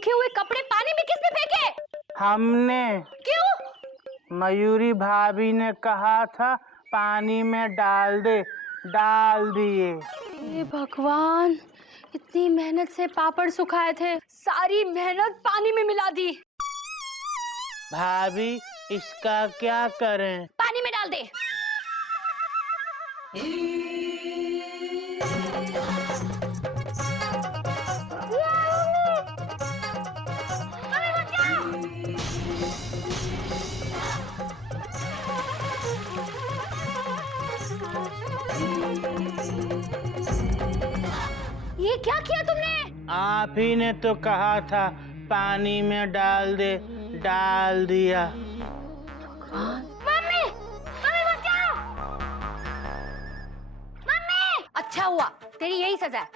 सूखे हुए कपड़े पानी में किसने फेंके? हमने। क्यों? मयूरी भाभी ने कहा था पानी में डाल दे, डाल दिए। हे भगवान, इतनी मेहनत से पापड़ सुखाए थे, सारी मेहनत पानी में मिला दी। भाभी इसका क्या करें? पानी में डाल दे। ये क्या किया तुमने? आप ही ने तो कहा था पानी में डाल दे, डाल दिया। मम्मी, मम्मी बचाओ! मम्मी! अच्छा हुआ, तेरी यही सजा है।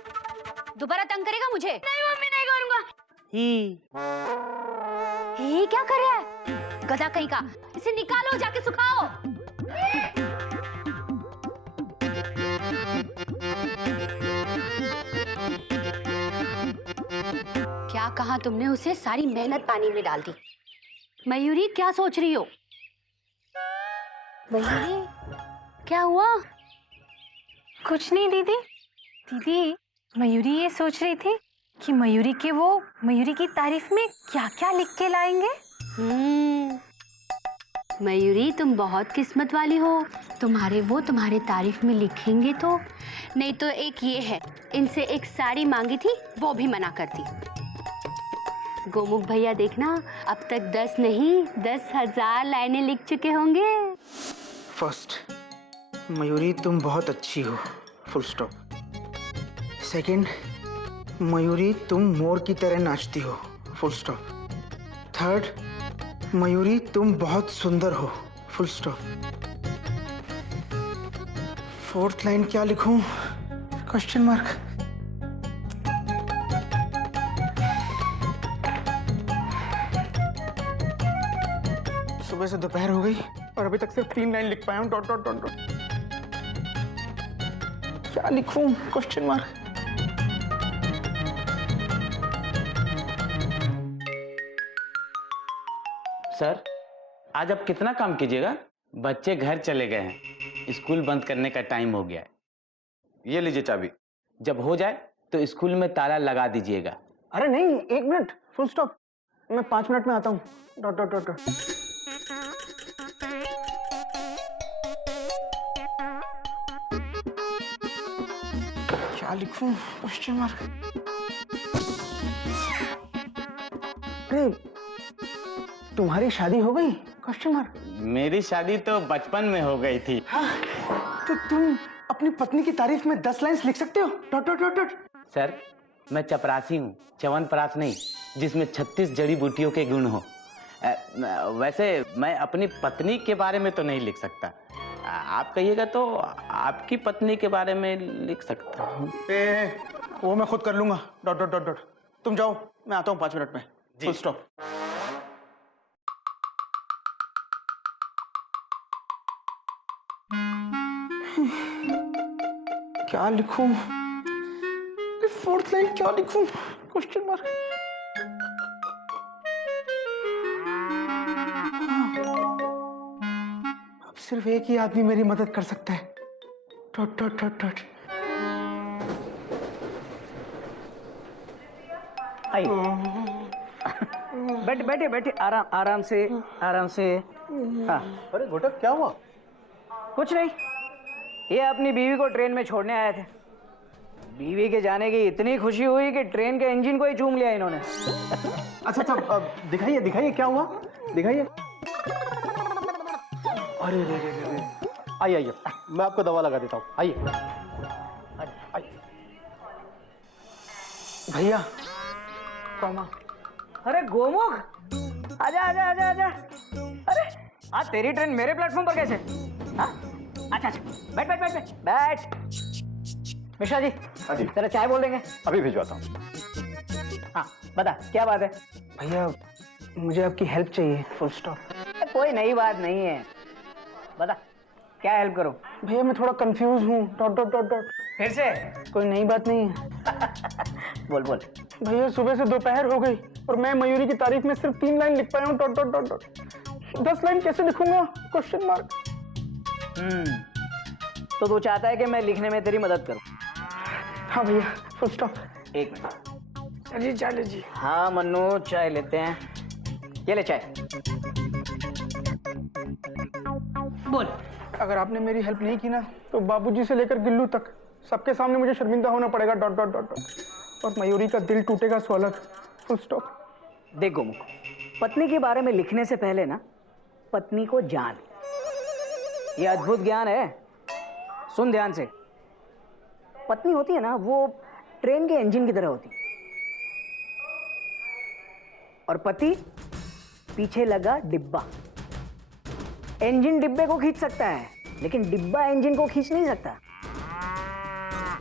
दोबारा तंग करेगा मुझे? नहीं मम्मी, नहीं करूंगा। ये क्या कर रहा है? गधा कहीं का, इसे निकालो, जाके सुखाओ। क्या कहा तुमने उसे? सारी मेहनत पानी में डाल दी। मयूरी, क्या सोच रही हो? मयूरी, क्या हुआ? कुछ नहीं दीदी। दीदी, मयूरी ये सोच रही थी कि मयूरी की तारीफ में क्या क्या लिख के लाएंगे। मयूरी, तुम बहुत किस्मत वाली हो। तुम्हारे तारीफ में लिखेंगे तो। नहीं तो एक ये है, इनसे एक साड़ी मांगी थी, वो भी मना कर दी। गोमुख भैया देखना, अब तक 10 नहीं 10,000 लाइनें लिख चुके होंगे। फर्स्ट, मयूरी तुम बहुत अच्छी हो, फुल स्टॉप। सेकंड, मयूरी तुम मोर की तरह नाचती हो, फुल स्टॉप। थर्ड, मयूरी तुम बहुत सुंदर हो, फुल स्टॉप। फोर्थ लाइन क्या लिखूं? Question mark. सुबह से दोपहर हो गई और अभी तक सिर्फ 3 लाइन लिख पाया हूं, डॉट डॉट डॉट डॉट। क्या लिखूं? Question mark. सर, आज आप कितना काम कीजिएगा? बच्चे घर चले गए हैं, स्कूल बंद करने का टाइम हो गया है। ये लीजिए चाबी। जब हो जाए तो स्कूल में ताला लगा दीजिएगा। अरे नहीं, 1 मिनट, फुल स्टॉप। मैं 5 मिनट में आता हूँ, डॉट डॉट डॉट डॉट। क्या लिखूं? Question mark. अरे, तुम्हारी शादी हो गई? Question mark. मेरी शादी तो बचपन में हो गई थी। हाँ, तो तुम अपनी पत्नी की तारीफ में 10 लाइन्स लिख सकते हो, dot dot dot dot. Sir, मैं चपरासी हूँ, च्यवनप्राश नहीं, जिसमें 36 जड़ी बूटियों के गुण हो। वैसे मैं अपनी पत्नी के बारे में तो नहीं लिख सकता। आप कहिएगा तो आपकी पत्नी के बारे में लिख सकता हूँ। वो मैं खुद कर लूंगा, डॉट डॉट डॉट डॉट। तुम जाओ, मैं आता हूँ 5 मिनट में, फुल स्टॉप। क्या लिखूं? फोर्थ लाइन क्या लिखूं? Question mark. अब सिर्फ एक ही आदमी मेरी मदद कर सकता है, डॉट डॉट डॉट डॉट। बैठे बैठे आराम से। हाँ। अरे घोटक, क्या हुआ? कुछ नहीं, ये अपनी बीवी को ट्रेन में छोड़ने आए थे। बीवी के जाने की इतनी खुशी हुई कि ट्रेन के इंजन को ही चूम लिया इन्होंने। अच्छा, दिखाइए दिखाइए, क्या हुआ? दिखाइए। अरे रे रे रे, आइए, मैं आपको दवा लगा देता हूँ, आइए। भैया, कौमा। अरे गोमुख, आजा आजा आजा आजा। अरे आज तेरी ट्रेन मेरे प्लेटफॉर्म पर कैसे? हाँ, अच्छा, बैठ बैठ बैठ बैठ बैठ। मिश्रा जी, जरा चाय बोल देंगे? अभी भिजवाता हूँ। हाँ, बता क्या बात है? भैया, मुझे आपकी हेल्प चाहिए, फुल स्टॉप। कोई नई बात नहीं है, बता क्या हेल्प करूं? भैया मैं थोड़ा कंफ्यूज हूँ, डॉट डॉट डॉट डॉट। फिर से कोई नई बात नहीं है। बोल बोल। भैया सुबह से दोपहर हो गई और मैं मयूरी की तारीफ में सिर्फ 3 लाइन लिख पाया हूँ, dot dot dot dot. 10 line कैसे लिखूंगा? Question mark. तो तू चाहता है कि मैं लिखने में तेरी मदद करूं? हाँ भैया, फुल स्टॉप। एक मिनट। चलिए चाय लीजिए। हाँ मन्नू, चाय लेते हैं। ये ले चाय। बोल। अगर आपने मेरी हेल्प नहीं की ना तो बाबूजी से लेकर गिल्लू तक सबके सामने मुझे शर्मिंदा होना पड़ेगा, डॉट डॉट डॉट डॉट। और मयूरी का दिल टूटेगा सो अलग, फुल स्टॉप। देख गोमुख, पत्नी के बारे में लिखने से पहले ना पत्नी को जान। ये अद्भुत ज्ञान है, सुन ध्यान से। पत्नी होती है ना, वो ट्रेन के इंजन की तरह होती है और पति पीछे लगा डिब्बा। इंजन डिब्बे को खींच सकता है लेकिन डिब्बा इंजन को खींच नहीं सकता।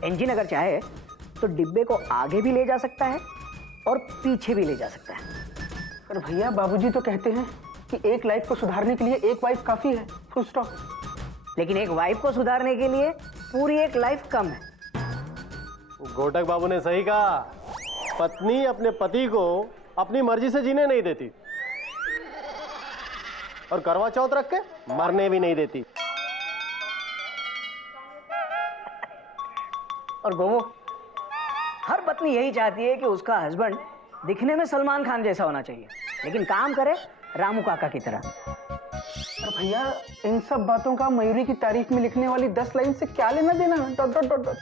इंजन अगर चाहे तो डिब्बे को आगे भी ले जा सकता है और पीछे भी ले जा सकता है। पर भैया बाबूजी तो कहते हैं कि एक लाइफ को सुधारने के लिए एक वाइफ काफी है, फुल स्टॉप। लेकिन एक वाइफ को सुधारने के लिए पूरी एक लाइफ कम है। घोटक बाबू ने सही कहा, पत्नी अपने पति को अपनी मर्जी से जीने नहीं देती और करवा चौथ रख के मरने भी नहीं देती। और गोमो, हर पत्नी यही चाहती है कि उसका हस्बैंड दिखने में सलमान खान जैसा होना चाहिए लेकिन काम करे रामू काका की तरह। पर भैया इन सब बातों का मयूरी की तारीफ में लिखने वाली 10 लाइन से क्या लेना देना, डॉट डॉट डॉट डॉट।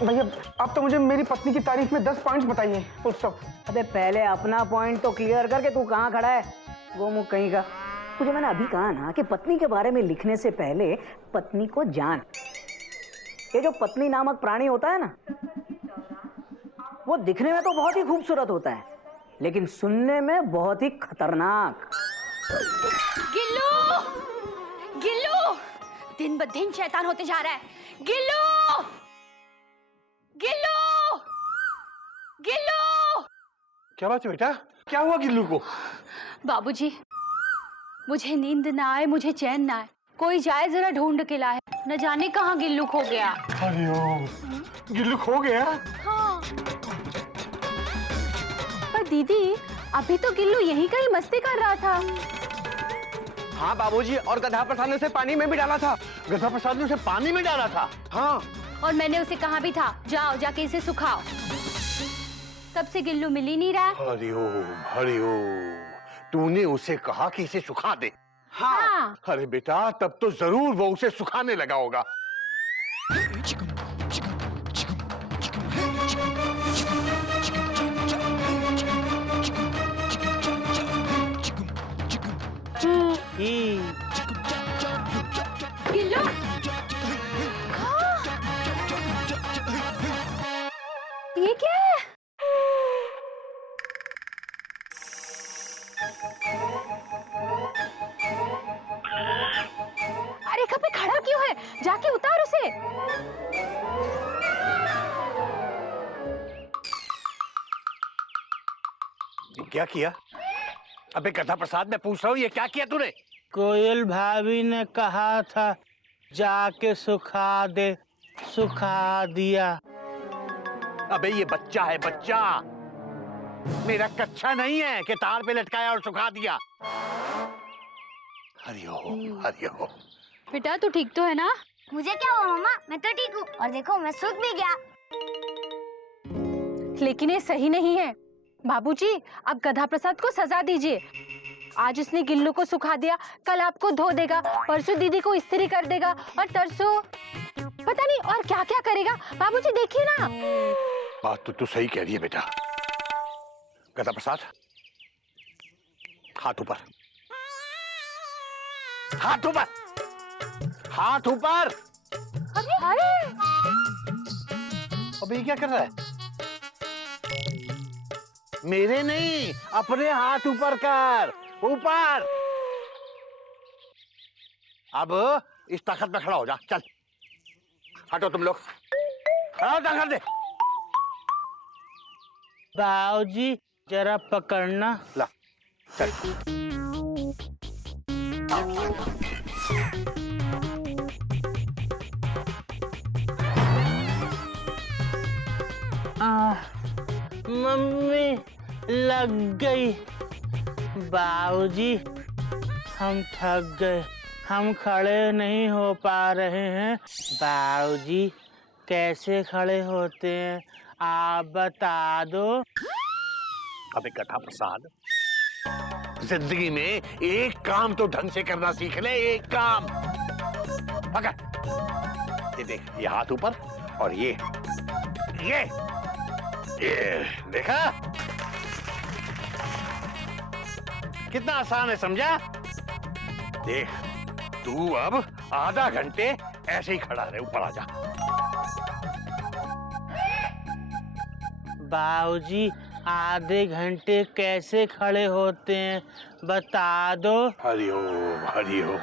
भैया आप तो मुझे मेरी पत्नी की तारीफ में 10 पॉइंट्स बताइए, फुल स्टॉप। अबे पहले अपना पॉइंट तो क्लियर करके तू कहाँ खड़ा है गोमुख कहीं का। तुझे मैंने अभी कहा ना कि पत्नी के बारे में लिखने से पहले पत्नी को जान। ये जो पत्नी नामक प्राणी होता है ना, वो दिखने में तो बहुत ही खूबसूरत होता है लेकिन सुनने में बहुत ही खतरनाक। गिल्लू, गिल्लू, दिन ब दिन शैतान होते जा रहा है। गिल्लू, गिल्लू, गिल्लू। क्या बात है बेटा, क्या हुआ गिल्लू को? बाबूजी, मुझे नींद ना आए, मुझे चैन ना आए, कोई जाए जरा ढूंढ के लाए। न जाने कहाँ गिल्लू खो गया। अरे ओ, गिल्लू खो गया? हाँ। पर दीदी अभी तो गिल्लू यहीं कहीं मस्ती कर रहा था। हाँ बाबूजी, और गधा प्रसाद ने उसे पानी में भी डाला था। गधा प्रसाद ने उसे पानी में डाला था। हाँ। और मैंने उसे कहा भी था, जाओ जाके इसे सुखाओ। तब से गिल्लू मिल ही नहीं रहा। हरिओम हरिओम, तूने उसे कहा कि इसे सुखा दे? हाँ। अरे बेटा, तब तो जरूर वो उसे सुखाने लगा होगा। गिल्लू, ये क्या है? अरे कब पे खड़ा क्यों है? जाके उतार उसे। क्या किया? अबे गधा प्रसाद, मैं पूछ रहा हूँ, ये क्या किया तूने? कोयल भाभी ने कहा था जाके सुखा दे, सुखा दिया। अबे ये बच्चा है, बच्चा मेरा, कच्चा नहीं है कि तार पे लटकाया और सुखा दिया। हरिओम हरिओम। बेटा तू ठीक तो है ना? मुझे क्या हुआ मम्मा, मैं तो ठीक हूँ। और देखो मैं सूख भी गया। लेकिन ये सही नहीं है बाबूजी, अब गधा प्रसाद को सजा दीजिए। आज इसने गिल्लू को सुखा दिया, कल आपको धो देगा, परसों दीदी को इस्त्री कर देगा और तरसों पता नहीं और क्या क्या करेगा। बाबूजी देखिए ना। बात तो तू सही कह रही है बेटा। गधा प्रसाद, हाथ ऊपर, हाथ ऊपर, हाथ ऊपर। अरे अबे ये क्या कर रहा है? मेरे नहीं, अपने हाथ ऊपर कर, ऊपर। अब इस ताकत में खड़ा हो जा, चल। हटो तुम लोग, खड़ा हो जा, कर दे। बाबूजी जरा पकड़ना। ला, चल। मम्मी लग गई। बाबूजी हम थक गए, हम खड़े नहीं हो पा रहे हैं। बाबूजी कैसे खड़े होते हैं आप बता दो। अबे गधा प्रसाद, जिंदगी में एक काम तो ढंग से करना सीख ले, एक काम। पकड़, ये देख, ये हाथ ऊपर और ये देखा कितना आसान है, समझा? देख, तू अब आधा घंटे ऐसे ही खड़ा रहे, ऊपर आ जा। बाबूजी आधे घंटे कैसे खड़े होते हैं बता दो। हरिओम हरिओम।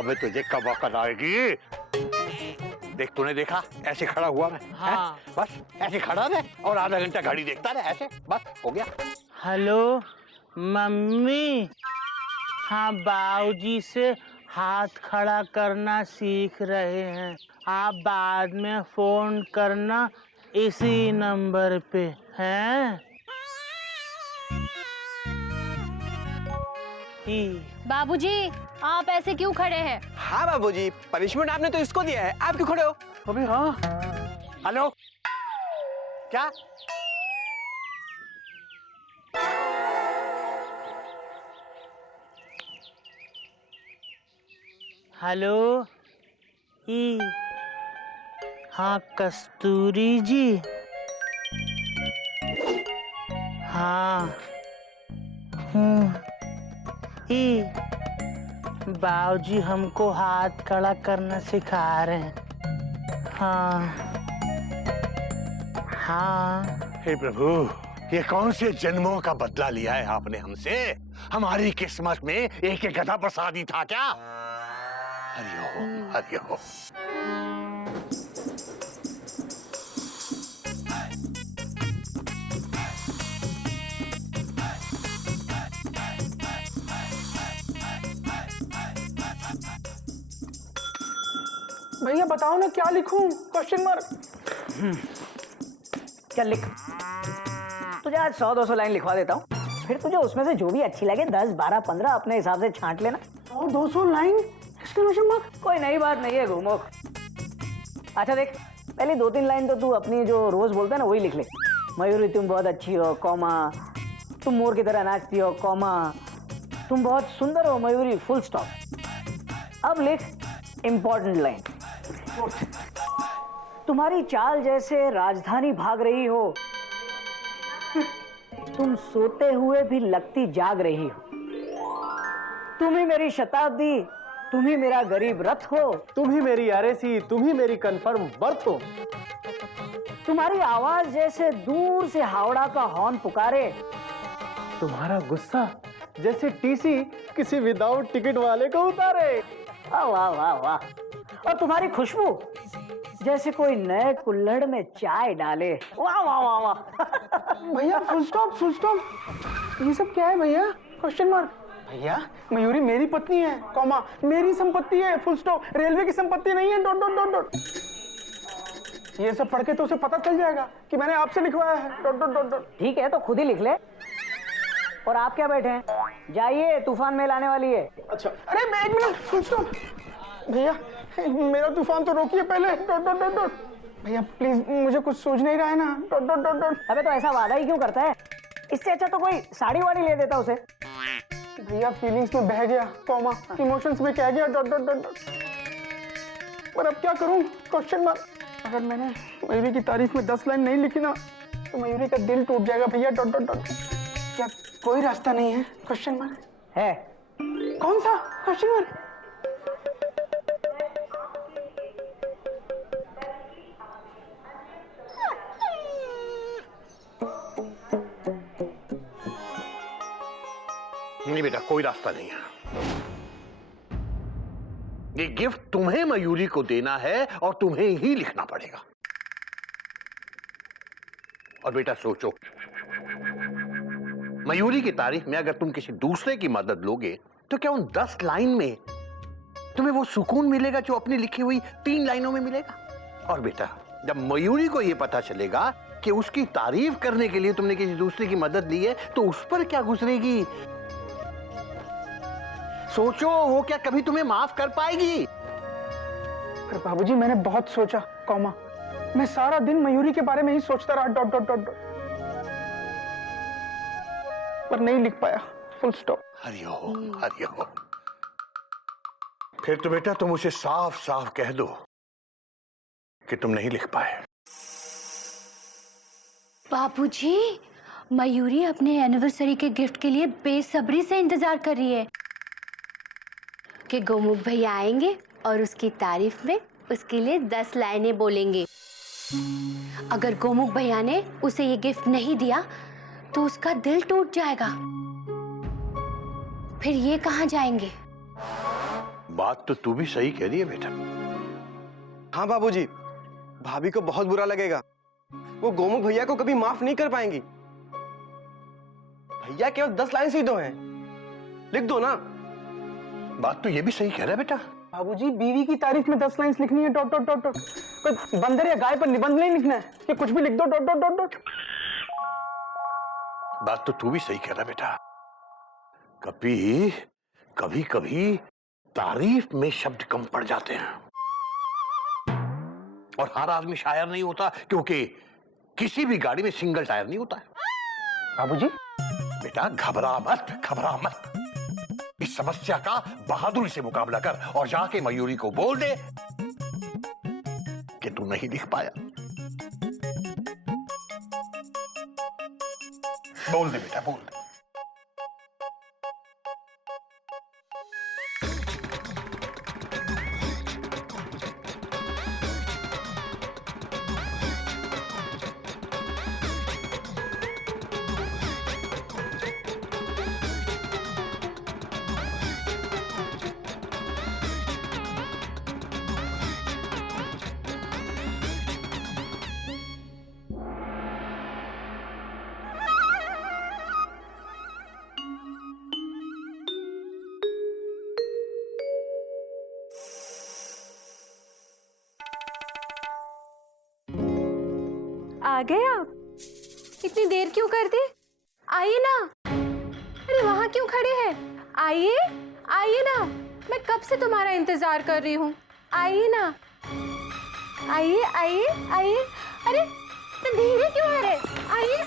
अबे तुझे कब अकल आएगी? देख, तूने देखा ऐसे खड़ा हुआ मैं। हाँ। बस ऐसे खड़ा रहे और आधा घंटा घड़ी देखता रहे, ऐसे बस हो गया। हेलो मम्मी, हाँ बाबूजी से हाथ खड़ा करना सीख रहे हैं। आप बाद में फोन करना इसी नंबर पे हैं। बाबूजी आप ऐसे क्यों खड़े हैं? हाँ बाबूजी, पनिशमेंट आपने तो इसको दिया है, आप क्यों खड़े हो? अबे हाँ। हेलो, क्या? हेलो हाँ कस्तूरी जी। हाँ बाबूजी हमको हाथ खड़ा करना सिखा रहे हैं। हाँ। हे प्रभु, ये कौन से जन्मों का बदला लिया है आपने हमसे? हमारी किस्मत में एक गधा प्रसाद ही था क्या? हरिओम हरिओम। भैया बताओ ना क्या लिखूं? Question mark. क्या लिख? तुझे आज 100-200 लाइन लिखवा देता हूँ, फिर तुझे उसमें से जो भी अच्छी लगे 10, 12, 15 अपने हिसाब से छांट लेना। और 200 लाइन? Exclamation mark. कोई नई बात नहीं है घुमुक। अच्छा देख, पहले 2-3 लाइन तो तू अपनी जो रोज बोलता है ना वही लिख ले। मयूरी तुम बहुत अच्छी हो, कॉमा, तुम मोर की तरह नाचती हो, कॉमा, तुम बहुत सुंदर हो मयूरी, फुल स्टॉप। अब लिख इंपॉर्टेंट लाइन। तुम्हारी चाल जैसे राजधानी भाग रही हो, तुम सोते हुए भी लगती जाग रही हो। तुम ही मेरी शताब्दी, तुम ही मेरा गरीब रथ हो। तुम ही मेरी आरएसी, तुम ही मेरी कंफर्म बर्थ हो। तुम्हारी आवाज जैसे दूर से हावड़ा का हॉर्न पुकारे। तुम्हारा गुस्सा जैसे टीसी किसी विदाउट टिकट वाले को उतारे। वाह वाह वाह वाह। और तुम्हारी खुशबू जैसे कोई नए कुल्हड़ में चाय डाले। वाह वाह वाह वाह। भैया फुल स्टॉप। ये सब क्या है भैया? Question mark. भैया मयूरी मेरी पत्नी है, कॉमा, मेरी संपत्ति है, फुल स्टॉप, रेलवे की संपत्ति नहीं है, डॉट डॉट डॉट डॉट। ये सब पढ़ के तो उसे पता चल जाएगा कि मैंने आपसे लिखवाया है, डॉट डॉट डॉट डॉट। ठीक है तो खुद ही लिख ले। और आप क्या बैठे हैं? जाइए, तूफान मेल आने वाली है। अच्छा, अरे मैं 1 मिनट, फुल स्टॉप। भैया मेरा तूफान तो रोकिए पहले, डॉट डॉट डॉट डॉट। भैया प्लीज, मुझे कुछ सूझ नहीं रहा है ना, डॉट डॉट डॉट डॉट। अबे तो ऐसा वादा ही क्यों करता है? इससे अच्छा तो कोई साड़ी वाड़ी ले देता उसे। भैया फीलिंग्स में बह गया, कॉमा, इमोशंस में कह गया, डॉट डॉट डॉट डॉट। पर अब क्या करूं? Question mark. अगर मैंने मयूरी की तारीफ में 10 लाइन नहीं लिखी ना तो मयूरी का दिल टूट जाएगा भैया, डॉट डॉट डॉट। क्या कोई रास्ता नहीं है? क्वेश्चन मार्क है। कौन सा? Question mark. नहीं बेटा, कोई रास्ता नहीं है। ये गिफ्ट तुम्हें मयूरी को देना है और तुम्हें ही लिखना पड़ेगा। और बेटा सोचो, मयूरी की तारीफ में अगर तुम किसी दूसरे की मदद लोगे तो क्या उन 10 लाइन में तुम्हें वो सुकून मिलेगा जो अपनी लिखी हुई 3 लाइनों में मिलेगा? और बेटा, जब मयूरी को ये पता चलेगा कि उसकी तारीफ करने के लिए तुमने किसी दूसरे की मदद ली है तो उस पर क्या गुजरेगी? सोचो, वो क्या कभी तुम्हें माफ कर पाएगी? पर बाबूजी मैंने बहुत सोचा, कॉमा। मैं सारा दिन मयूरी के बारे में ही सोचता रहा, डॉट डॉट डॉट डॉट, पर नहीं लिख पाया, फुल स्टॉप। हरिओम हरिओम। फिर तो बेटा तुम उसे साफ साफ कह दो कि तुम नहीं लिख पाए। बाबूजी, मयूरी अपने एनिवर्सरी के गिफ्ट के लिए बेसब्री से इंतजार कर रही है कि गोमुख भैया आएंगे और उसकी तारीफ में उसके लिए 10 लाइनें बोलेंगे। अगर गोमुख भैया ने उसे ये गिफ्ट नहीं दिया तो उसका दिल टूट जाएगा। फिर ये कहाँ जाएंगे? बात तो तू भी सही कह रही है बेटा। हाँ बाबूजी, भाभी को बहुत बुरा लगेगा। वो गोमुख भैया को कभी माफ नहीं कर पाएंगी। भैया केवल 10 लाइन से ही तो हैं, लिख दो ना। बात तो ये भी सही कह रहा है बेटा। बाबूजी, बीवी की तारीफ में 10 लाइंस लिखनी है, डॉट डॉट डॉट डॉट। कोई बंदर या गाय पर निबंध नहीं लिखना है कि कुछ भी लिख दो, डॉट डॉट डॉट डॉट। बात तो तू भी सही कह रहा है बेटा। कभी कभी कभी तारीफ में शब्द कम पड़ जाते हैं, और हर आदमी शायर नहीं होता, क्योंकि किसी भी गाड़ी में सिंगल टायर नहीं होता है। बाबूजी, बेटा घबरा मत, घबरा मत। इस समस्या का बहादुरी से मुकाबला कर और जाके मयूरी को बोल दे कि तू नहीं लिख पाया। बोल दे बेटा, बोल दे। आ गए आप? इतनी देर क्यों कर दी? आइए ना। अरे वहां क्यों खड़े हैं? आइए, आइए ना। मैं कब से तुम्हारा इंतजार कर रही हूँ। आइए ना, आइए आइए आइए। अरे इतने धीरे क्यों आ रहे? आइए।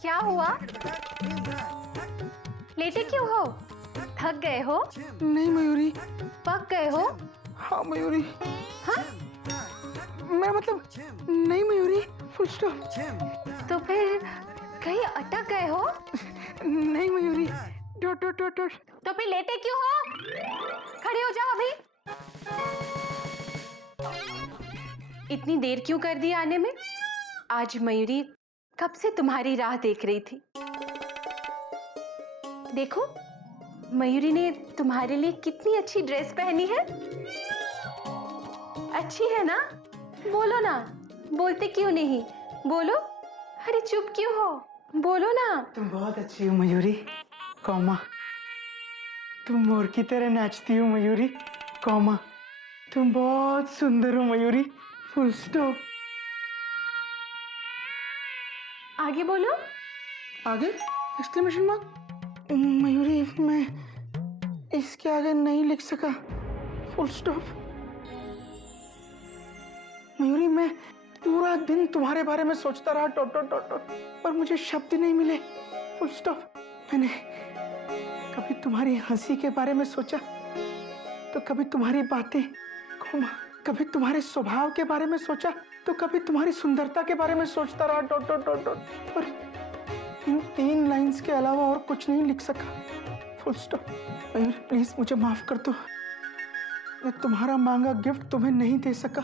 क्या हुआ? लेटे क्यों हो? थक गए हो? नहीं मयूरी। पक गए हो? हाँ मयूरी। हाँ? मैं मतलब नहीं मयूरी, फुल स्टॉप। तो फिर कहीं अटक गए हो? नहीं Mayuri, dot dot dot dot. तो फिर लेटे क्यों हो? खड़े हो जाओ अभी। इतनी देर क्यों कर दी आने में? आज मयूरी कब से तुम्हारी राह देख रही थी। देखो, मयूरी ने तुम्हारे लिए कितनी अच्छी ड्रेस पहनी है। अच्छी है ना? बोलो ना। बोलते क्यों नहीं? बोलो। अरे चुप क्यों हो? बोलो ना। तुम बहुत अच्छी हो मयूरी, कॉमा। तुम मोर की तरह नाचती हो मयूरी, कॉमा। तुम बहुत सुंदर हो मयूरी, फुल स्टॉप। आगे बोलो। आगे एक्सक्लेमेशन मार्क। मयूरी, मैं इसके आगे नहीं लिख सका, फुल स्टॉप। मयूरी, मैं पूरा दिन तुम्हारे बारे में सोचता रहा, डॉट डॉट डॉट डॉट, पर मुझे शब्द नहीं मिले, फुल स्टॉप। मैंने कभी तुम्हारी हंसी के बारे में सोचा, तो कभी तुम्हारी बातें, कभी तुम्हारे स्वभाव के बारे में सोचा, तो कभी तुम्हारी सुंदरता के बारे में सोचता रहा, डॉट डॉट डॉट डॉट, पर इन 3 लाइंस के अलावा और कुछ नहीं लिख सका, फुल स्टॉप। मयूर प्लीज मुझे माफ कर दो, मैं तुम्हारा मांगा गिफ्ट तुम्हें नहीं दे सका,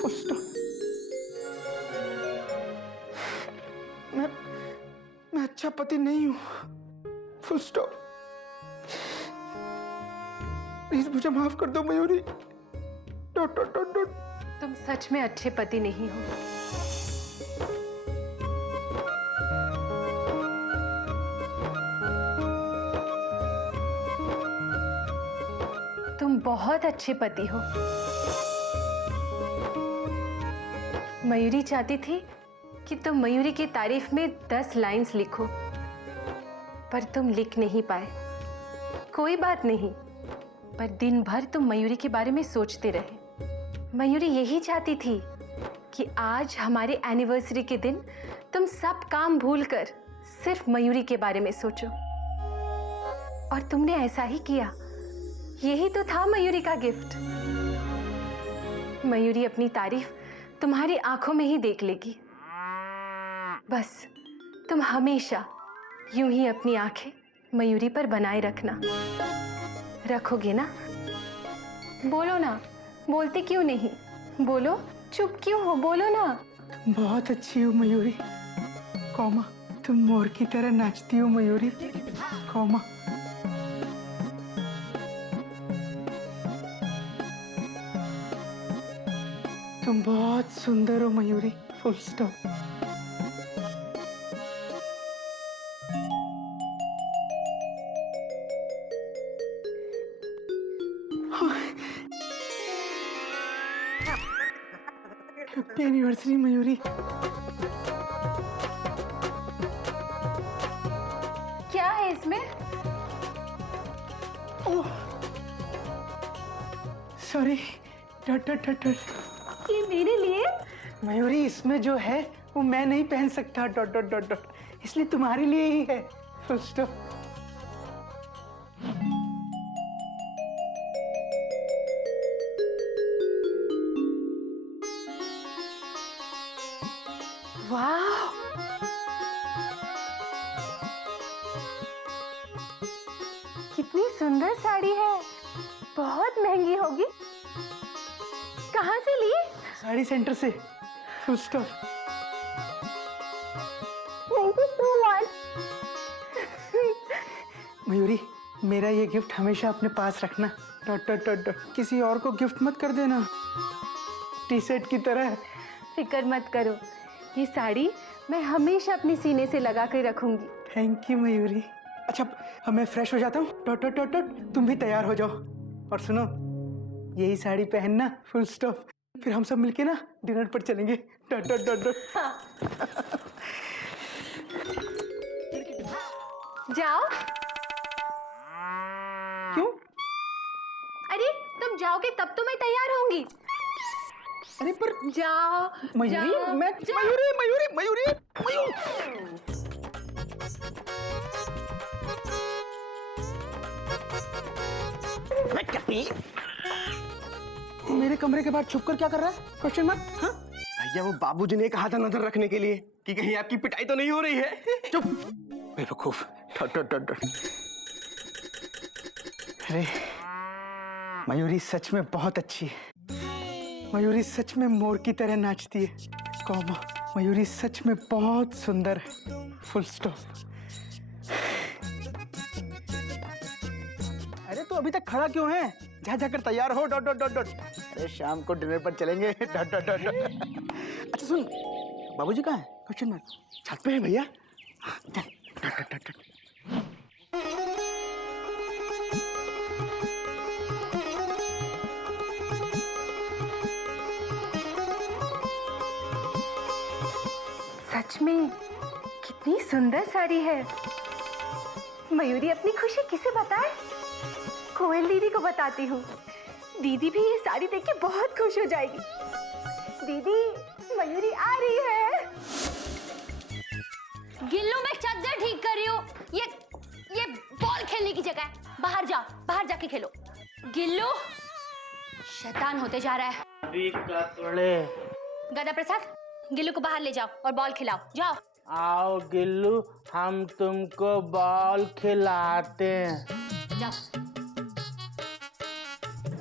फुल स्टॉप। मैं अच्छा पति नहीं हूं, फुल स्टॉप। प्लीज मुझे माफ कर दो Mayuri, dot dot dot dot. तुम सच में अच्छे पति नहीं हो। तुम बहुत अच्छे पति हो। मयूरी चाहती थी कि तुम मयूरी की तारीफ में 10 लाइंस लिखो, पर तुम लिख नहीं पाए। कोई बात नहीं, पर दिन भर तुम मयूरी के बारे में सोचते रहे। मयूरी यही चाहती थी कि आज हमारे एनिवर्सरी के दिन तुम सब काम भूलकर सिर्फ मयूरी के बारे में सोचो, और तुमने ऐसा ही किया। यही तो था मयूरी का गिफ्ट। मयूरी अपनी तारीफ तुम्हारी आंखों में ही देख लेगी। बस तुम हमेशा यूं ही अपनी आंखें मयूरी पर बनाए रखना। रखोगे ना? बोलो ना, बोलते क्यों नहीं? बोलो, चुप क्यों हो? बोलो ना। बहुत अच्छी हो मयूरी, कौमा तुम मोर की तरह नाचती हो मयूरी, कौमा। तुम बहुत सुंदर हो Mayuri, full stop. Happy anniversary Mayuri. क्या है इसमें? Oh sorry, dot dot dot dot. ये मेरे लिए? मयूरी इसमें जो है वो मैं नहीं पहन सकता, डॉट डॉट डॉट डॉट, इसलिए तुम्हारे लिए ही है, फुल स्टॉप। वाह, कितनी सुंदर साड़ी है। बहुत महंगी होगी। कहाँ से ली? साड़ी सेंटर से, full stop. Thank you so much. Mayuri मेरा ये गिफ्ट हमेशा अपने पास रखना, डॉट डॉट डॉट डॉट। किसी और को गिफ्ट मत कर देना, टी शर्ट की तरह। फिक्र मत करो, ये साड़ी मैं हमेशा अपने सीने से लगा कर रखूंगी। Thank you Mayuri. अच्छा अब मैं फ्रेश हो जाता हूँ, डॉट डॉट डॉट डॉट, तुम भी तैयार हो जाओ। और सुनो, यही साड़ी पहनना, फुल स्टॉप। फिर हम सब मिलके ना डिनर पर चलेंगे, डॉट डॉट डॉट डॉट। जाओ। क्यों? अरे तुम जाओगे तब तो मैं तैयार होंगी। अरे पर जाओ। मयूरी, जाओ, मैं जाओ। मयूरी मयूरी मयूरी मयूरी। मेरे कमरे के बाहर छुप कर क्या कर रहा है? Question mark. हाँ भैया वो बाबूजी ने कहा था नजर रखने के लिए कि कहीं आपकी पिटाई तो नहीं हो रही है। चुप बेवकूफ, डॉट डॉट डॉट डॉट। अरे मयूरी सच में बहुत अच्छी है। मयूरी सच में मोर की तरह नाचती है, कौमा। मयूरी सच में बहुत सुंदर है, फुल स्टॉप। अरे तो अभी तक खड़ा क्यों है? जा जाकर तैयार हो, डॉट डॉट डॉट डॉट। अरे शाम को डिनर पर चलेंगे, डॉट डॉट डॉट डॉट। अच्छा सुन, बाबूजी कहाँ है? Question mark. छत पे है भैया। हाँ, चल, डॉट डॉट डॉट डॉट। सच में कितनी सुंदर साड़ी है। मयूरी अपनी खुशी किसे बताए? कोयल दीदी को बताती हूँ। दीदी भी ये साड़ी देख के बहुत खुश हो जाएगी। दीदी, मयूरी आ रही है। गिल्लू मैं चद्दर ठीक कर रही हूँ। ये बॉल खेलने की जगह है। बाहर जाओ, बाहर जाके खेलो। गिल्लू शैतान होते जा रहा है। गदा प्रसाद, गिल्लू को बाहर ले जाओ और बॉल खिलाओ। जाओ। आओ गिल्लू, हम तुमको बॉल खिलाते हैं। जाओ।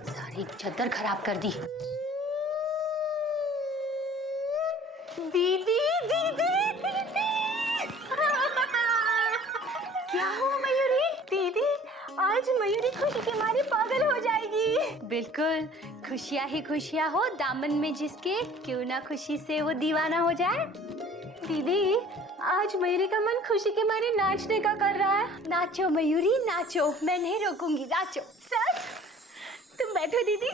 सारी चद्दर खराब कर दी। दीदी, दीदी, दीदी। क्या हुआ मयूरी? दीदी, आज मयूरी खुशी के मारे पागल हो जाएगी। बिल्कुल, खुशियाँ ही खुशियाँ हो दामन में जिसके, क्यों ना खुशी से वो दीवाना हो जाए। दीदी, आज मयूरी का मन खुशी के मारे नाचने का कर रहा है। नाचो मयूरी नाचो, मैं नहीं रोकूंगी, नाचो। सच? तुम बैठो दीदी।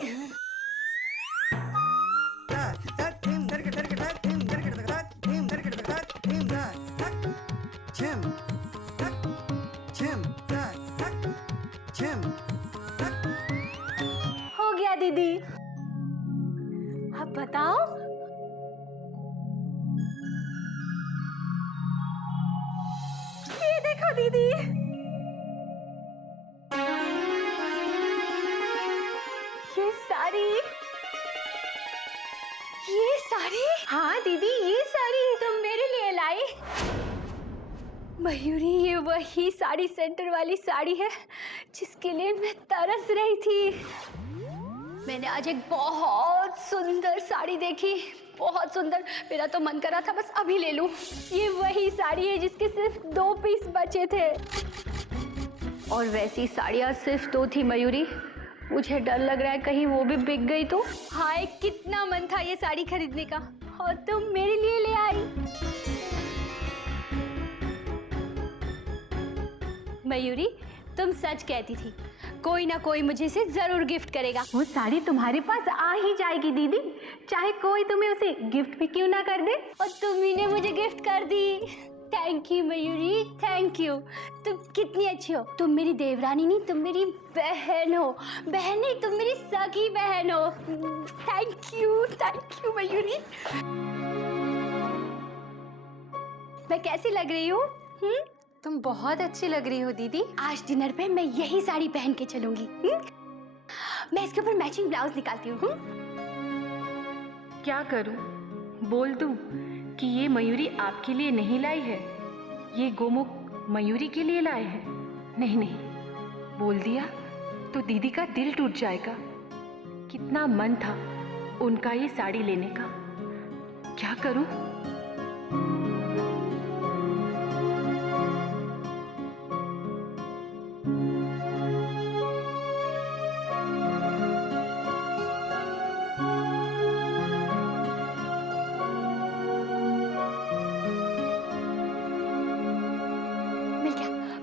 हो गया दीदी। अब बताओ। ये देखो दीदी। ये साड़ी। ये साड़ी? हाँ दीदी, ये साड़ी तुम मेरे लिए लाई। मयूरी, ये वही साड़ी सेंटर वाली साड़ी है जिसके लिए मैं तरस रही थी। मैंने आज एक बहुत सुंदर साड़ी देखी, बहुत सुंदर। मेरा तो मन कर रहा था बस अभी ले लूं। ये वही साड़ी है जिसके सिर्फ 2 पीस बचे थे, और वैसी साड़ियाँ सिर्फ 2 थी मयूरी। मुझे डर लग रहा है कहीं वो भी बिक गई तो। हाय, कितना मन था ये साड़ी खरीदने का, और तुम मेरे लिए ले आई। मयूरी, तुम सच कहती थी, कोई ना कोई मुझे इसे जरूर गिफ्ट करेगा। वो साड़ी तुम्हारे पास आ ही जाएगी दीदी, चाहे कोई तुम्हें उसे गिफ्ट भी क्यों ना कर दे। और तुम्ही ने मुझे गिफ्ट कर दी। Thank you Mayuri, thank you. तुम कितनी अच्छी हो। तुम मेरी देवरानी नहीं, तुम मेरी बहन हो। बहन नहीं, तुम मेरी सगी बहन हो। Thank you Mayuri. मैं कैसी लग रही हूँ? तुम बहुत अच्छी लग रही हो दीदी। आज डिनर पे मैं यही साड़ी पहन के चलूंगी। मैं इसके ऊपर मैचिंग ब्लाउज निकालती हूँ। क्या करूं? बोल दूं कि ये मयूरी आपके लिए नहीं लाई है, ये गोमुख मयूरी के लिए लाए हैं? नहीं नहीं, बोल दिया तो दीदी का दिल टूट जाएगा। कितना मन था उनका ये साड़ी लेने का। क्या करूं?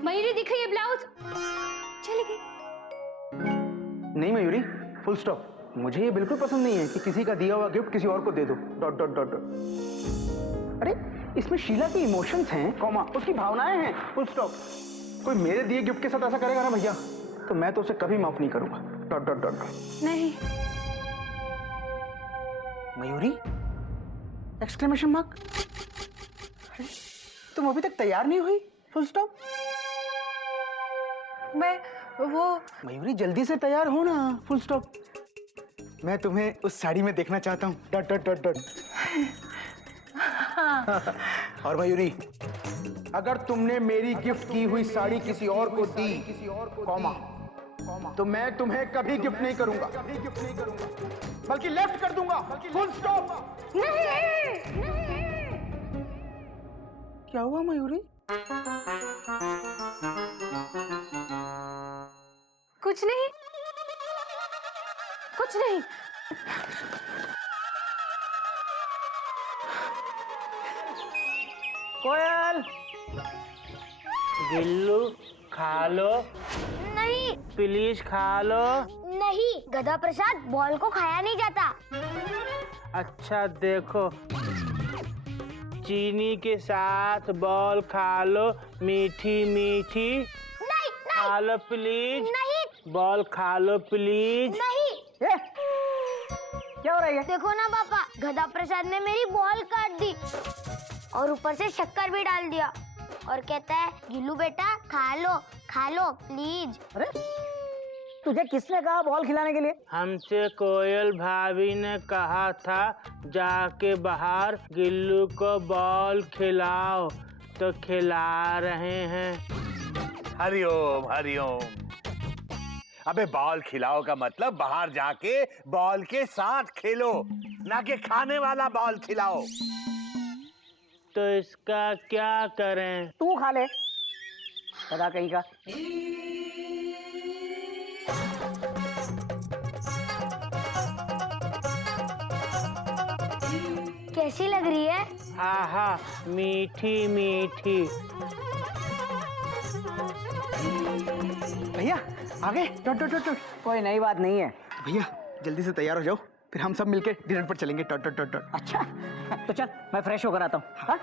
मयूरी दिखो ये ब्लाउज। चली गई। नहीं मयूरी, फुल स्टॉप। मुझे ये बिल्कुल पसंद नहीं है कि किसी का दिया हुआ गिफ्ट किसी और को दे दो। Dot dot dot dot. अरे इसमें शीला की इमोशंस हैं, कॉमा, उसकी भावनाएं हैं, फुल स्टॉप। कोई मेरे दिए गिफ्ट के साथ ऐसा करेगा ना भैया, तो मैं तो उसे कभी माफ नहीं करूंगा। Dot dot dot dot. नहीं। Mayuri, exclamation mark. तुम अभी तक तैयार नहीं हुई? Full stop. मैं वो मयूरी जल्दी से तैयार हो ना। Full stop. मैं तुम्हें उस साड़ी में देखना चाहता हूँ। Dot dot dot dot. और मयूरी, अगर तुमने मेरी गिफ्ट की हुई साड़ी किसी और को दी, कॉमा, तो मैं तुम्हें कभी गिफ्ट नहीं करूंगा, बल्कि लेफ्ट कर दूंगा। Full stop. नहीं। क्या हुआ मयूरी? कुछ नहीं, कुछ नहीं। कोयल, गिल्लू खा लो, नहीं प्लीज खा लो। नहीं, गधा प्रसाद बॉल को खाया नहीं जाता। अच्छा देखो, चीनी के साथ बॉल खा लो, मीठी मीठी। नहीं खा लो प्लीज। नहीं बॉल खा लो प्लीज। नहीं। क्या हो रहा है? देखो ना पापा, गधा प्रसाद ने मेरी बॉल काट दी और ऊपर से शक्कर भी डाल दिया, और कहता है गिल्लू बेटा खा लो प्लीज। अरे तुझे किसने कहा बॉल खिलाने के लिए? हमसे कोयल भाभी ने कहा था जाके बाहर गिल्लू को बॉल खिलाओ, तो खिला रहे हैं। हरिओम हरिओम। अबे बॉल खिलाओ का मतलब बाहर जाके बॉल के साथ खेलो, ना कि खाने वाला बॉल खिलाओ। तो इसका क्या करें? तू खा ले, गधा कहीं का। कैसी लग रही है? आहा, मीठी मीठी। भैया आगे। Dot dot dot dot. कोई नई बात नहीं है, भैया जल्दी से तैयार हो जाओ, फिर हम सब मिलके डिनर पर चलेंगे। Taught taught taught taught. अच्छा तो चल मैं फ्रेश होकर आता हूँ। हाँ?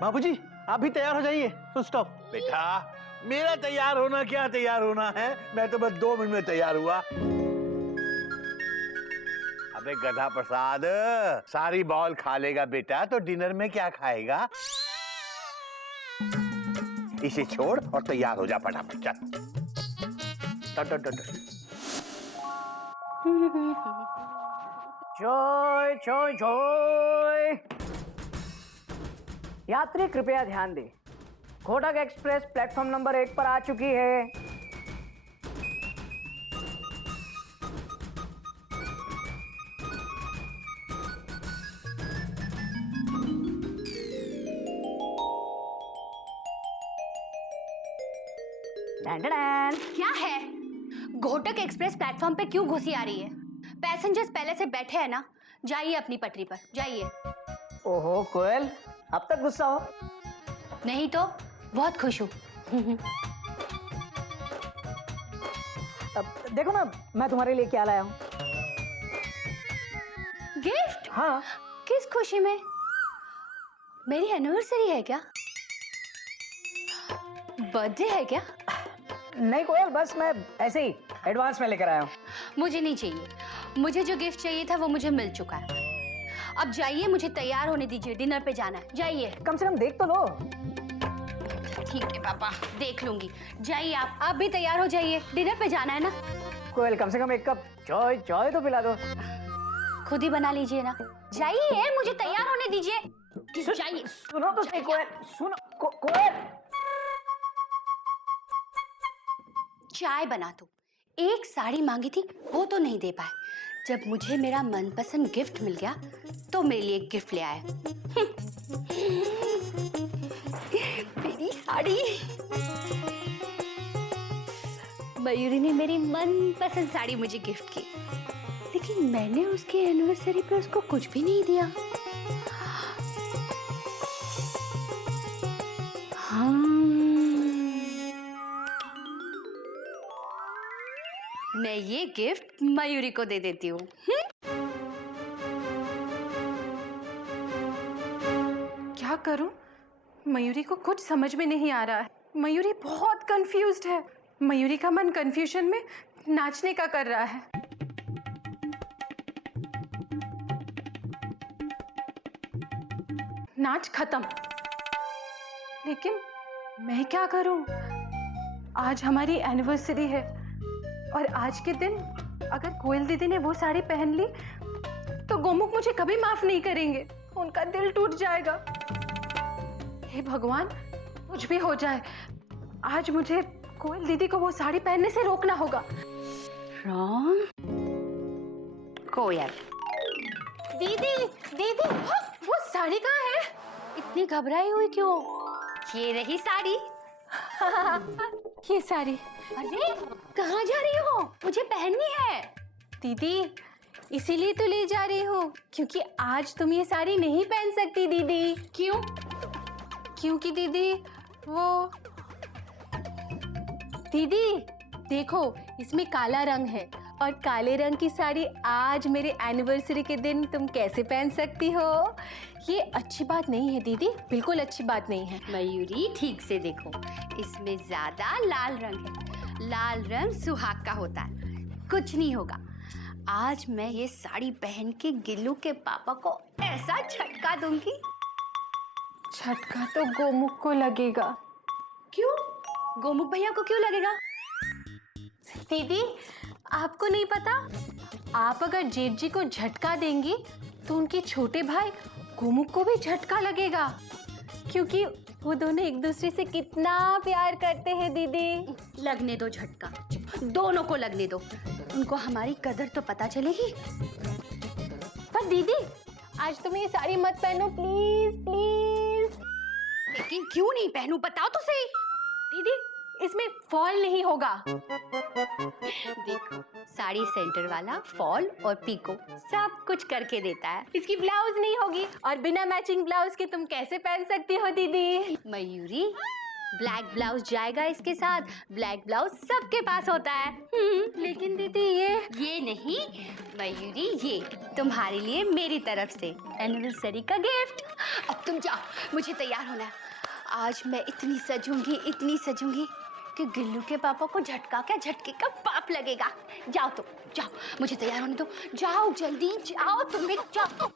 बाबूजी आप भी तैयार हो जाइए। Full stop. बेटा मेरा तैयार होना क्या तैयार होना है, मैं तो बस 2 मिनट में तैयार हुआ। अबे गधा प्रसाद, सारी बॉल खा लेगा बेटा तो डिनर में क्या खाएगा? इसे छोड़ और तैयार हो जा फटाफट, चल। जय जय जय। यात्री कृपया ध्यान दें, कोटक एक्सप्रेस प्लेटफॉर्म नंबर 1 पर आ चुकी है। क्या है? घोटक एक्सप्रेस प्लेटफॉर्म पे क्यों घुसी आ रही है? पैसेंजर्स पहले से बैठे हैं ना, जाइए अपनी पटरी पर जाइए। ओहो कोयल, अब तक गुस्सा हो? नहीं तो बहुत खुश हूँ। अब देखो ना मैं तुम्हारे लिए क्या लाया हूँ। गिफ्ट? हाँ। किस खुशी में? मेरी एनिवर्सरी है क्या? बर्थडे है क्या? नहीं कोयल, बस मैं ऐसे ही एडवांस में लेकर आया हूँ। मुझे नहीं चाहिए, मुझे जो गिफ्ट चाहिए था वो मुझे मिल चुका है। अब जाइए, मुझे तैयार होने दीजिए, डिनर पे जाना है। जाइए। कम से कम देख तो लो। ठीक है पापा, देख लूंगी। जाइए आप भी तैयार हो जाइए, डिनर पे जाना है ना। कोयल कम से कम 1 कप चाय चाय तो पिला दो। खुद ही बना लीजिए ना। जाइए, मुझे तैयार होने दीजिए। जाइए। सुनो तो सही कोयल, सुनो कोयल। चाय बना दो। एक साड़ी मांगी थी वो तो नहीं दे पाए। जब मुझे मेरा मनपसंद गिफ्ट मिल गया तो मेरे लिए गिफ्ट ले आए। मेरी साड़ी। मयूरी ने मेरी मनपसंद साड़ी मुझे गिफ्ट की, लेकिन मैंने उसकी एनिवर्सरी पे उसको कुछ भी नहीं दिया। मैं ये गिफ्ट मयूरी को दे देती हूँ। क्या करूं? मयूरी को कुछ समझ में नहीं आ रहा है। मयूरी बहुत कंफ्यूज्ड है। मयूरी का मन कंफ्यूजन में नाचने का कर रहा है। नाच खत्म। लेकिन मैं क्या करूं? आज हमारी एनिवर्सरी है और आज के दिन अगर कोयल दीदी ने वो साड़ी पहन ली तो गोमुख मुझे कभी माफ नहीं करेंगे, उनका दिल टूट जाएगा। हे भगवान, कुछ भी हो जाए, आज मुझे कोयल दीदी को वो साड़ी पहनने से रोकना होगा। राम, कोयल दीदी दीदी, हाँ, वो साड़ी कहाँ है? इतनी घबराई हुई क्यों? ये रही साड़ी। ये साड़ी। अरे कहाँ जा रही हो? मुझे पहननी है। दीदी इसीलिए तो ले जा रही हूँ, क्योंकि आज तुम ये साड़ी नहीं पहन सकती दीदी। क्यों? क्योंकि दीदी वो दीदी देखो, इसमें काला रंग है और काले रंग की साड़ी आज मेरे एनिवर्सरी के दिन तुम कैसे पहन सकती हो? ये अच्छी बात नहीं है दीदी, बिल्कुल अच्छी बात नहीं है। मयूरी ठीक से देखो, इसमें ज्यादा लाल रंग है। लाल रंग सुहाग का होता है। कुछ नहीं होगा। आज मैं ये साड़ी पहन के गिल्लू के पापा को ऐसा झटका दूंगी। झटका तो गोमुख को लगेगा। क्यों? गोमुख भैया को क्यों लगेगा? दीदी आपको नहीं पता, आप अगर जेठ जी को झटका देंगी तो उनके छोटे भाई गोमुख को भी झटका लगेगा, क्योंकि वो दोनों एक दूसरे से कितना प्यार करते हैं दीदी। लगने दो झटका, दोनों को लगने दो। उनको हमारी कदर तो पता चलेगी। पर दीदी आज तुम ये साड़ी मत पहनो प्लीज प्लीज। लेकिन क्यों नहीं पहनूं, बताओ तो सही। दीदी इसमें फॉल नहीं होगा। देखो, साड़ी सेंटर वाला फॉल और पीको सब कुछ करके देता है। इसकी ब्लाउज नहीं होगी और बिना मैचिंग ब्लाउज के तुम कैसे पहन सकती हो दीदी? मयूरी, ब्लैक ब्लाउज जाएगा इसके साथ। ब्लैक ब्लाउज सबके पास होता है। लेकिन दीदी ये नहीं मयूरी, ये तुम्हारे लिए मेरी तरफ से एनिवर्सरी का गिफ्ट। अब तुम जाओ, मुझे तैयार होना है। आज मैं इतनी सजूंगी कि गिल्लू के पापा को झटके का पाप लगेगा। जाओ तुम, जाओ, मुझे तैयार होने दो। जाओ जल्दी जाओ, तुम्हें जाओ।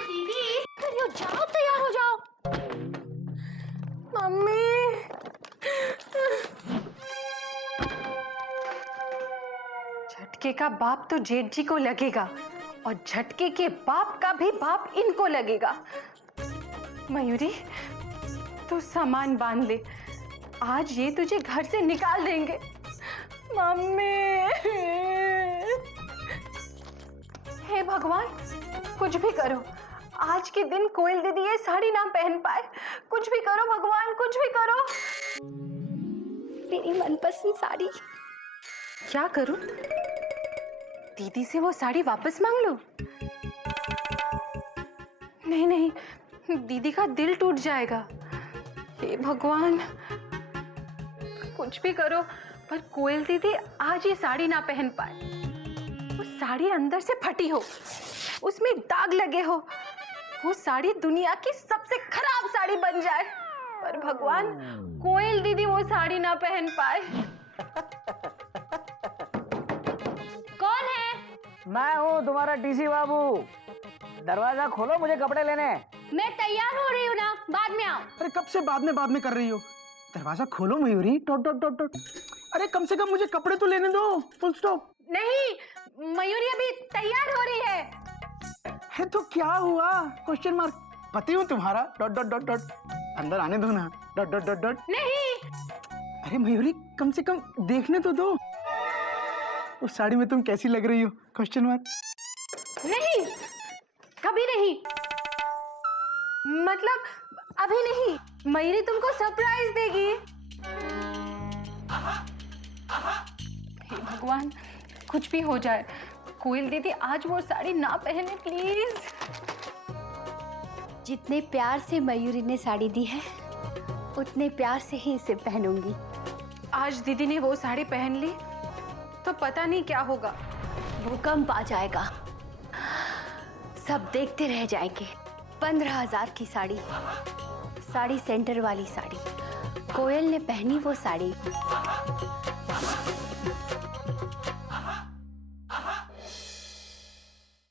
दीदी करियो, जाओ तैयार हो जाओ। मम्मी, झटके का बाप तो जेठ जी को लगेगा और झटके के बाप का भी बाप इनको लगेगा। मयूरी, तू सामान बांध ले, आज ये तुझे घर से निकाल देंगे। मम्मी, हे भगवान, कुछ भी करो, आज के दिन कोयल दीदी ये साड़ी ना पहन पाए। कुछ भी करो भगवान, कुछ भी करो। मेरी मनपसंद साड़ी। क्या करूं? दीदी से वो साड़ी वापस मांग लो? नहीं नहीं, दीदी का दिल टूट जाएगा। हे भगवान, कुछ भी करो पर कोयल दीदी आज ये साड़ी ना पहन पाए। वो साड़ी अंदर से फटी हो, उसमें दाग लगे हो, वो साड़ी दुनिया की सबसे खराब साड़ी बन जाए, पर भगवान कोयल दीदी वो साड़ी ना पहन पाए। कौन है? मैं हूँ तुम्हारा टीसी बाबू। दरवाजा खोलो, मुझे कपड़े लेने हैं। मैं तैयार हो रही हूँ ना, बाद में आओ। अरे कब से बाद में कर रही हो? दरवाजा खोलो Mayuri. Dot dot dot dot. अरे कम से कम मुझे कपड़े तो लेने दो। Full stop. नहीं, मयूरी अभी तैयार हो रही है। तो क्या हुआ? Question mark. पति हूँ तुम्हारा। Dot dot dot dot. अंदर आने दो ना। Dot dot dot dot. नहीं। अरे मयूरी, कम से कम देखने तो दो, उस साड़ी में तुम कैसी लग रही हो? Question mark. नहीं, कभी नहीं, मतलब अभी नहीं। मयूरी तुमको सरप्राइज देगी। हे भगवान, कुछ भी हो जाए, कोयल दीदी आज वो साड़ी ना पहने प्लीज। जितने प्यार से मयूरी ने साड़ी दी है, उतने प्यार से ही इसे पहनूंगी। आज दीदी ने वो साड़ी पहन ली तो पता नहीं क्या होगा। भूकंप आ जाएगा, सब देखते रह जाएंगे। 15,000 की साड़ी सेंटर वाली साड़ी, कोयल ने पहनी वो साड़ी।